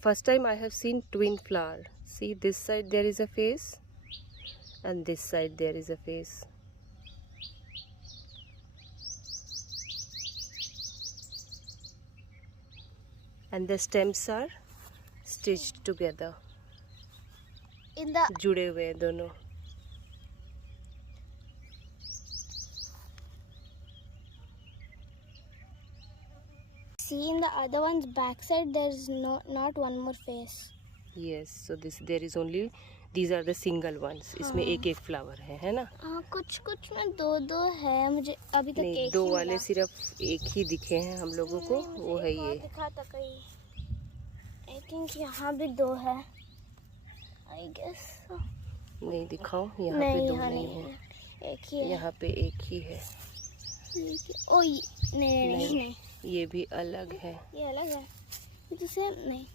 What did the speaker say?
First time I have seen twin flower. See, this side there is a face and this side there is a face. And the stems are stitched together. In the जुड़े हुए हैं दोनों. see in the other one's backside, there's not one more face. Yes, so there is only, these are the single ones. इसमें एक एक फ्लावर है ना? हाँ, कुछ कुछ में दो है. मुझे अभी तक नहीं, एक दो ही वाले मिला. सिर्फ एक ही दिखे हैं हम लोगों को. वो है ये. दिखा था कहीं. I think यहाँ भी दो है. I guess. नहीं दिखाओ, यहाँ पे दो नहीं है. एक ही है. यहाँ पे एक ही है. ओ नहीं, ये भी अलग है. ये अलग है. जैसे नहीं.